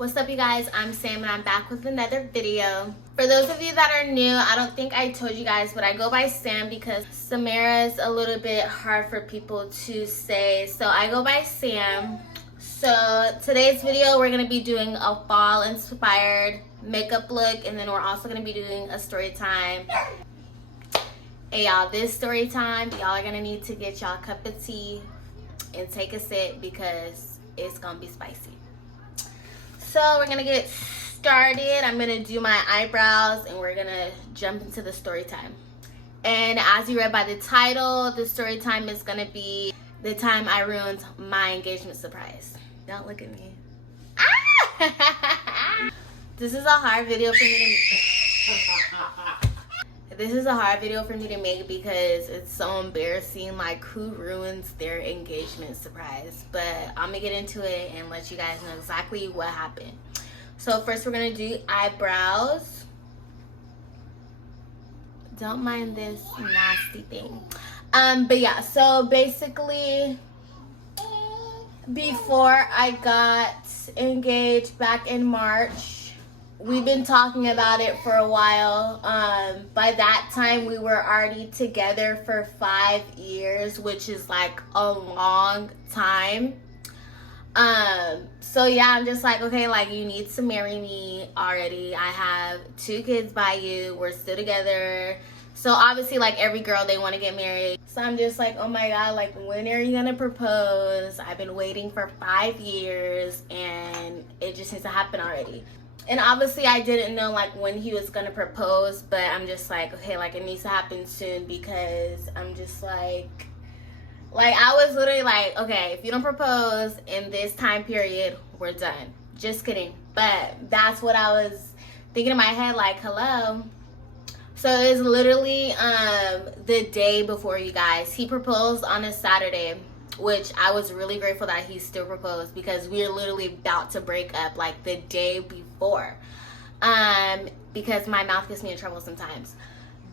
What's up, you guys? I'm Sam and I'm back with another video. For those of you that are new, I don't think I told you guys, but I go by Sam because Samara is a little bit hard for people to say, so I go by Sam. So today's video, we're going to be doing a fall inspired makeup look, and then we're also going to be doing a story time. Hey y'all, this story time, y'all are going to need to get y'all a cup of tea and take a sip because it's going to be spicy. So we're gonna get started. I'm gonna do my eyebrows and we're gonna jump into the story time. And as you read by the title, the story time is gonna be the time I ruined my engagement surprise. Don't look at me. Ah! This is a hard video for me to This is a hard video for me to make because it's so embarrassing, like who ruins their engagement surprise. But I'm gonna get into it and let you guys know exactly what happened. So first we're gonna do eyebrows. Don't mind this nasty thing. But yeah, so basically before I got engaged back in March, we've been talking about it for a while. By that time, we were already together for 5 years, which is like a long time. So yeah, I'm just like, okay, like you need to marry me already. I have 2 kids by you. We're still together. So obviously, like every girl, they want to get married. So I'm just like, oh my God, like when are you gonna propose? I've been waiting for 5 years and it just needs to happen already. And obviously I didn't know like when he was gonna propose, but I'm just like, okay, like it needs to happen soon because I'm just like I was literally like, okay, if you don't propose in this time period, we're done. Just kidding. But that's what I was thinking in my head, like, hello. So it was literally the day before, you guys. He proposed on a Saturday, which I was really grateful that he still proposed because we were literally about to break up like the day before. Because my mouth gets me in trouble sometimes.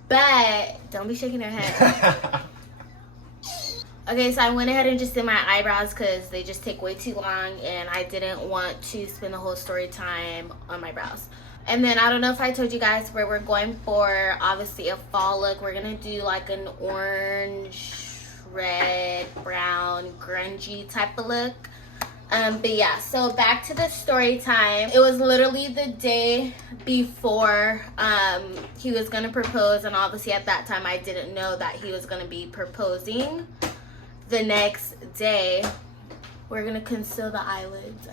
But don't be shaking your head. Okay, so I went ahead and just did my eyebrows because they just take way too long and I didn't want to spend the whole story time on my brows. And then I don't know if I told you guys where we're going for, obviously, a fall look. We're gonna do like an orange, red, brown, grungy type of look. But yeah, so back to the story time. It was literally the day before he was gonna propose, and obviously at that time I didn't know that he was gonna be proposing the next day. We're gonna conceal the eyelids,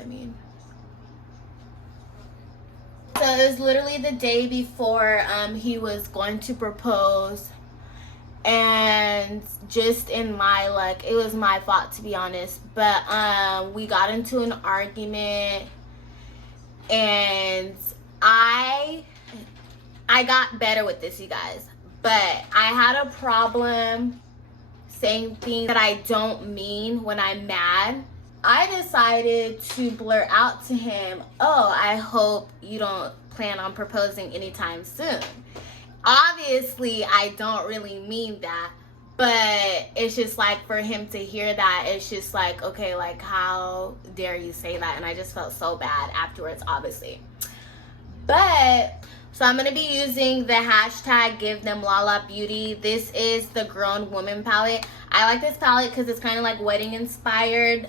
So it was literally the day before he was going to propose. And just in my luck, it was my fault to be honest, but we got into an argument and I got better with this, you guys, but I had a problem saying things that I don't mean when I'm mad. I decided to blurt out to him, oh, I hope you don't plan on proposing anytime soon. Obviously, I don't really mean that, but it's just like for him to hear that, it's just like, okay, like how dare you say that? And I just felt so bad afterwards, obviously. But so I'm gonna be using the hashtag Give Them Lala Beauty. This is the Grown Woman palette. I like this palette because it's kind of like wedding inspired.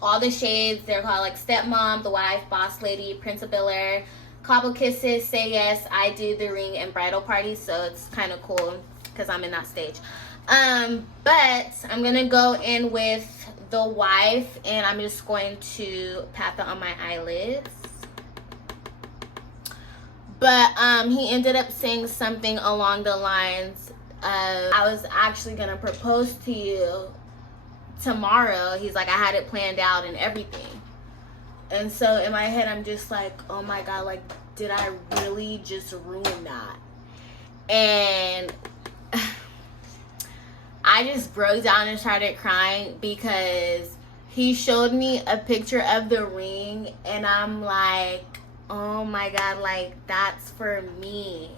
All the shades, they're called like Stepmom, The Wife, Boss Lady, Prince of Bel-Air, Cobble Kisses, Say Yes, I Do, The Ring, and Bridal Party. So it's kind of cool because I'm in that stage. But I'm going to go in with The Wife, and I'm just going to pat that on my eyelids. But he ended up saying something along the lines of, I was actually going to propose to you tomorrow. He's like, I had it planned out and everything. And so in my head, I'm just like, oh my God, like, did I really just ruin that? And I just broke down and started crying because he showed me a picture of the ring and I'm like, oh my God, like, that's for me.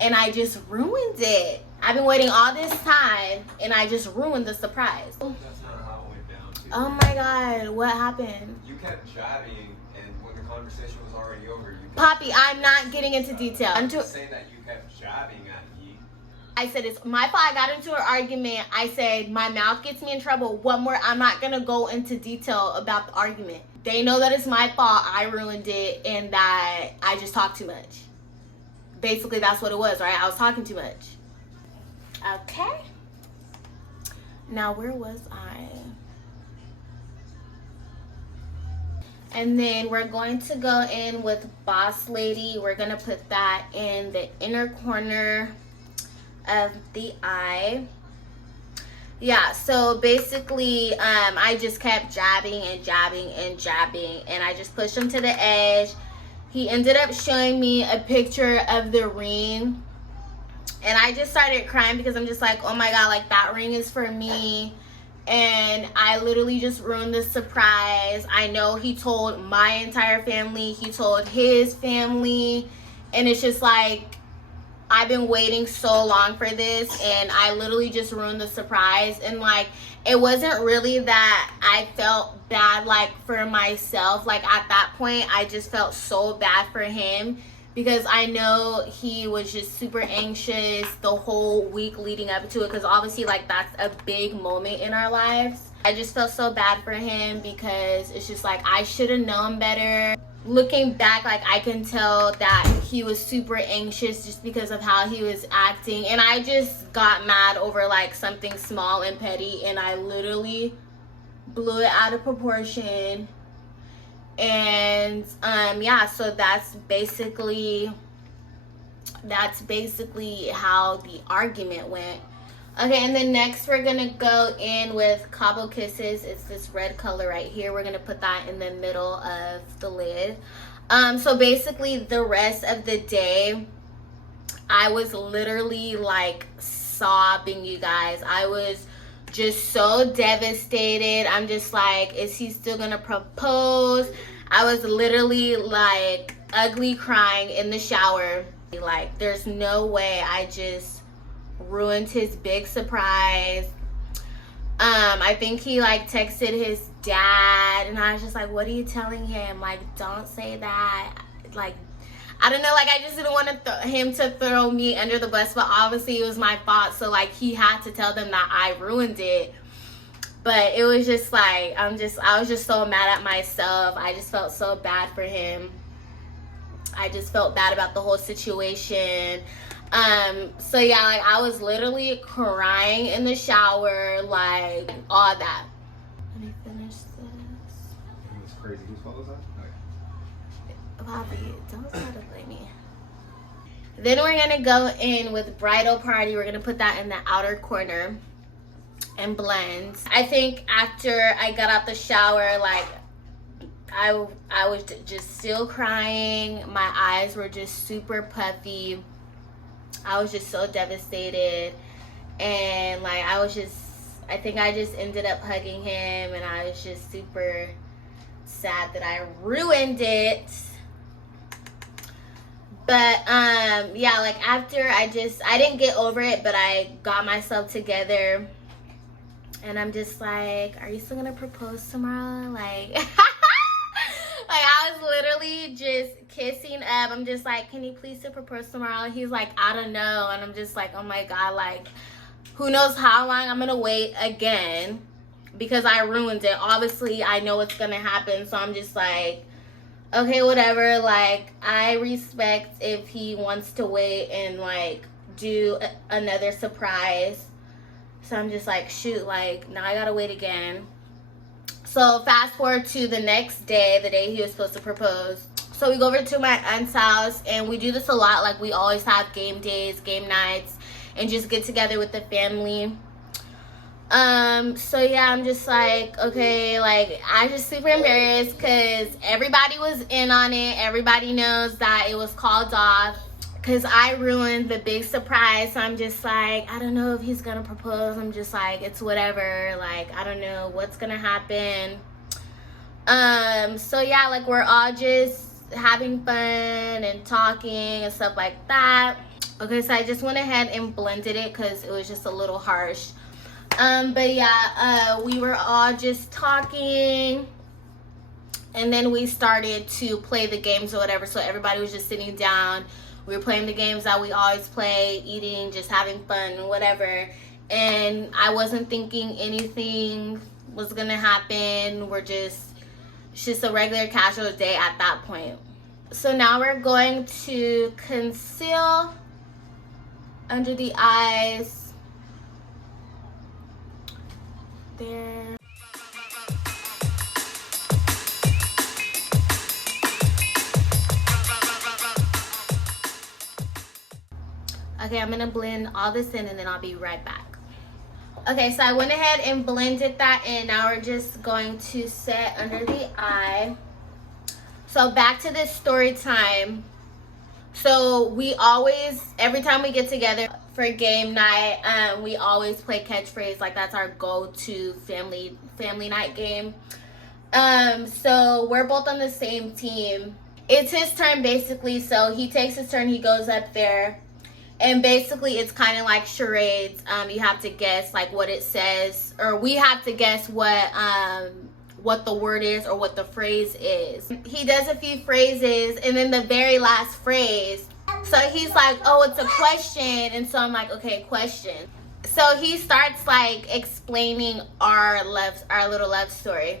And I just ruined it. I've been waiting all this time and I just ruined the surprise. That's not how it went down. Oh my God, what happened? You kept chatting and when the conversation was already over. You Poppy, I'm not getting into detail. I'm just saying that you kept jabbing at me. I said, it's my fault. I got into an argument. I said, my mouth gets me in trouble. One more, I'm not going to go into detail about the argument. They know that it's my fault. I ruined it and that I just talked too much. Basically, that's what it was, right? I was talking too much. Okay. Now, where was I? And then we're going to go in with Boss Lady. We're going to put that in the inner corner of the eye. Yeah, so basically I just kept jabbing and jabbing and jabbing, and I just pushed him to the edge. He ended up showing me a picture of the ring, and I just started crying because I'm just like, oh my god, like that ring is for me. And I literally just ruined the surprise. I know he told my entire family, he told his family, and it's just like, I've been waiting so long for this, and I literally just ruined the surprise. And like, it wasn't really that I felt bad like for myself. Like at that point, I just felt so bad for him because I know he was just super anxious the whole week leading up to it, because obviously like that's a big moment in our lives. I just felt so bad for him because it's just like, I should have known better. Looking back, like I can tell that he was super anxious just because of how he was acting, and I just got mad over like something small and petty, and I literally blew it out of proportion. And yeah, so that's basically how the argument went. Okay, and then next we're gonna go in with Cabo Kisses. It's this red color right here. We're gonna put that in the middle of the lid. So basically the rest of the day, I was literally like sobbing, you guys. I was just so devastated. I'm just like, is he still gonna propose? I was literally like ugly crying in the shower. Like, there's no way I just ruined his big surprise. I think he like texted his dad, and I was just like, what are you telling him? Like, don't say that. Like, I don't know, like I just didn't want him to throw me under the bus, but obviously it was my fault, so like he had to tell them that I ruined it. But it was just like, I was just so mad at myself. I just felt so bad for him. I just felt bad about the whole situation. So yeah, like I was literally crying in the shower, like all that. Let me finish this. It's crazy. Whose fault was that? Okay. Bobby, don't try to blame me. Then we're gonna go in with Bridal Party. We're gonna put that in the outer corner and blend. I think after I got out the shower, like I was just still crying. My eyes were just super puffy. I was just so devastated, and like I think I just ended up hugging him, and I was just super sad that I ruined it. But yeah, like after I didn't get over it, but I got myself together, and I'm just like, are you still gonna propose tomorrow? Like like I was literally just kissing up. I'm just like, can you please still propose tomorrow? He's like, I don't know. And I'm just like, oh my god, like who knows how long I'm gonna wait again, because I ruined it. Obviously I know what's gonna happen, so I'm just like, okay, whatever. Like, I respect if he wants to wait and like do another surprise. So I'm just like, shoot, like now I gotta wait again. So fast forward to the next day, the day he was supposed to propose. So we go over to my aunt's house, and we do this a lot. Like, we always have game days, game nights, and just get together with the family. So yeah, I'm just like, okay, like I just super embarrassed because everybody was in on it. Everybody knows that it was called off because I ruined the big surprise. So I'm just like, I don't know if he's gonna propose. I'm just like, it's whatever. Like, I don't know what's gonna happen. So yeah, like we're all just having fun and talking and stuff like that. Okay, so I just went ahead and blended it because it was just a little harsh. But yeah, we were all just talking, And then we started to play the games or whatever. So everybody was just sitting down. We were playing the games that we always play, eating, just having fun, whatever. And I wasn't thinking anything was going to happen. It's just a regular casual day at that point. So now we're going to conceal under the eyes. There. Okay, I'm gonna blend all this in and then I'll be right back. Okay, so I went ahead and blended that in. Now we're just going to set under the eye. So back to this story time. So we always, every time we get together for game night, we always play catchphrase. Like that's our go-to family night game. So we're both on the same team. It's his turn basically. So he takes his turn, he goes up there. And basically it's kind of like charades. You have to guess like what it says, or we have to guess what the word is or what the phrase is. He does a few phrases, and then the very last phrase, so he's like, oh, it's a question. And so I'm like, okay, question. So he starts like explaining our little love story.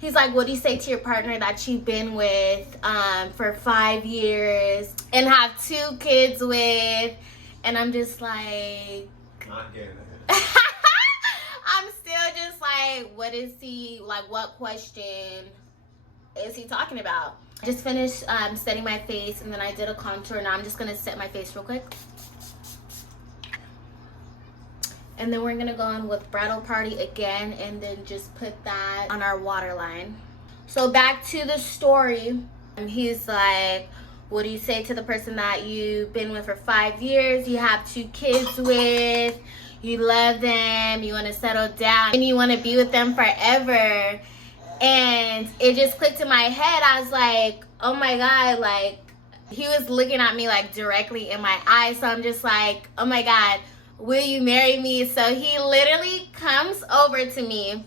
He's like, what do you say to your partner that you've been with for 5 years and have 2 kids with? And I'm just like, not getting it. I'm still just like, what is he, like, what question is he talking about? I just finished setting my face, and then I did a contour. Now I'm just going to set my face real quick. And then we're going to go in with Bridal Party again, and then just put that on our waterline. So back to the story. He's like, what do you say to the person that you've been with for 5 years, you have 2 kids with, you love them, you want to settle down, and you want to be with them forever? And it just clicked in my head. I was like, oh my God, like, he was looking at me like directly in my eyes. So I'm just like, oh my God, will you marry me? So he literally comes over to me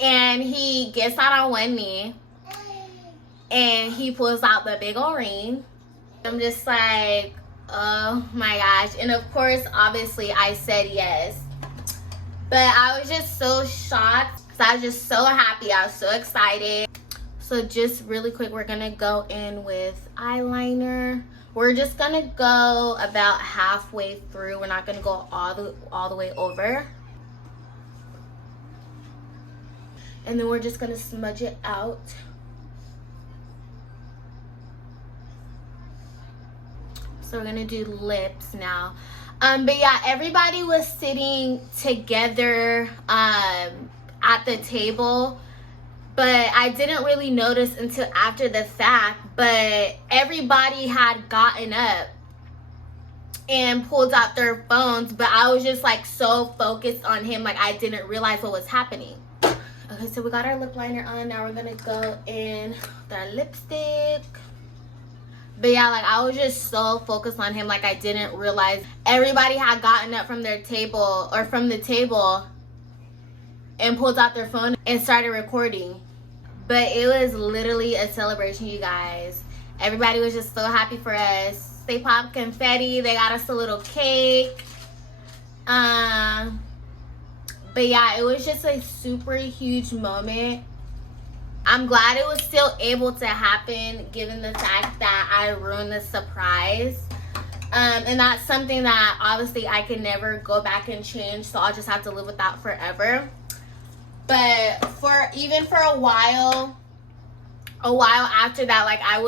and he gets out on one knee and he pulls out the big old ring. I'm just like, oh my gosh. And of course, obviously I said yes. But I was just so shocked. I was just so happy. I was so excited. So just really quick, we're gonna go in with eyeliner. We're just gonna go about halfway through. We're not gonna go all the way over. And then we're just gonna smudge it out. So we're gonna do lips now. But yeah, everybody was sitting together at the table, but I didn't really notice until after the fact. But everybody had gotten up and pulled out their phones, but I was just like so focused on him, like I didn't realize what was happening. Okay, so we got our lip liner on. Now we're gonna go in with our lipstick. But yeah, like I was just so focused on him, like I didn't realize everybody had gotten up from their table or from the table and pulled out their phone and started recording. But it was literally a celebration, you guys. Everybody was just so happy for us. They popped confetti. They got us a little cake. But yeah, it was just a super huge moment. I'm glad it was still able to happen given the fact that I ruined the surprise. And that's something that obviously I can never go back and change, so I'll just have to live with that forever. But for a while after that, like I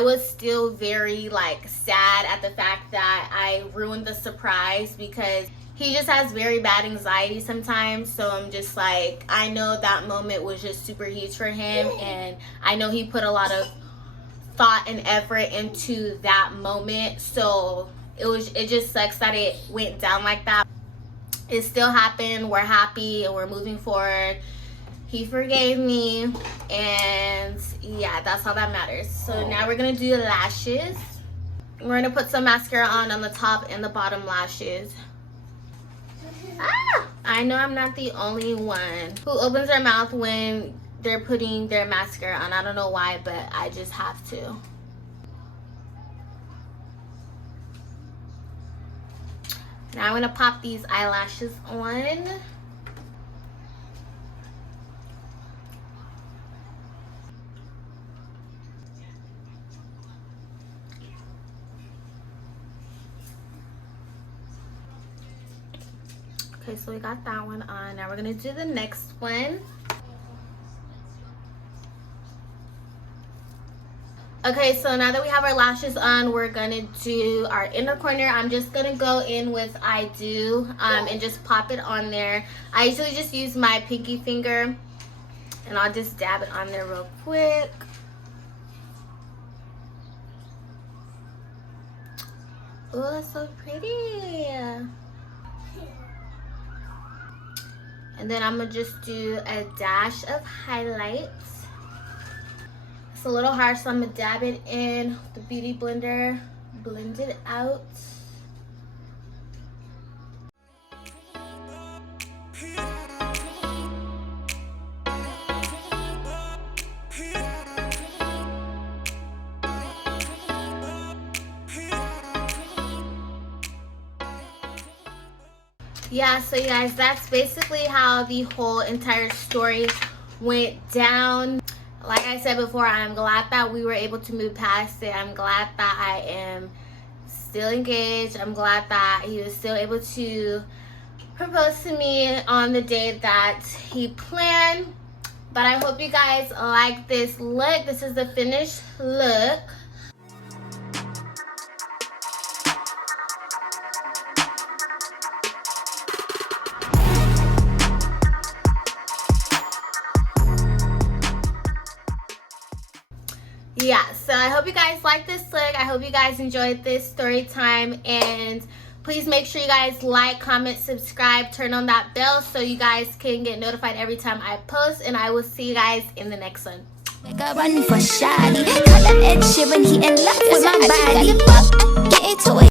was still very like sad at the fact that I ruined the surprise, because he just has very bad anxiety sometimes. So I'm just like, I know that moment was just super huge for him, and I know he put a lot of thought and effort into that moment. So it just sucks that it went down like that. It still happened. We're happy and we're moving forward. He forgave me, and yeah, that's all that matters. So now we're gonna do the lashes. We're gonna put some mascara on the top and the bottom lashes. I know I'm not the only one who opens their mouth when they're putting their mascara on. I don't know why, but I just have to. Now I'm gonna pop these eyelashes on. Okay, so we got that one on. Now we're gonna do the next one. Okay, so now that we have our lashes on, we're gonna do our inner corner. I'm just gonna go in with I Do and just pop it on there. I usually just use my pinky finger and I'll just dab it on there real quick. Oh, that's so pretty. And then I'm gonna just do a dash of highlight. It's a little hard, so I'm gonna dab it in with the beauty blender, blend it out. Yeah, so you guys, that's basically how the whole entire story went down. Like I said before, I'm glad that we were able to move past it. I'm glad that I am still engaged. I'm glad that he was still able to propose to me on the day that he planned. But I hope you guys like this look. This is the finished look. Yeah, so I hope you guys like this look. I hope you guys enjoyed this story time, and please make sure you guys like, comment, subscribe, turn on that bell so you guys can get notified every time I post, and I will see you guys in the next one. Run for shoddy. Call him Ed Sheeran, he in love with my body. Get into it.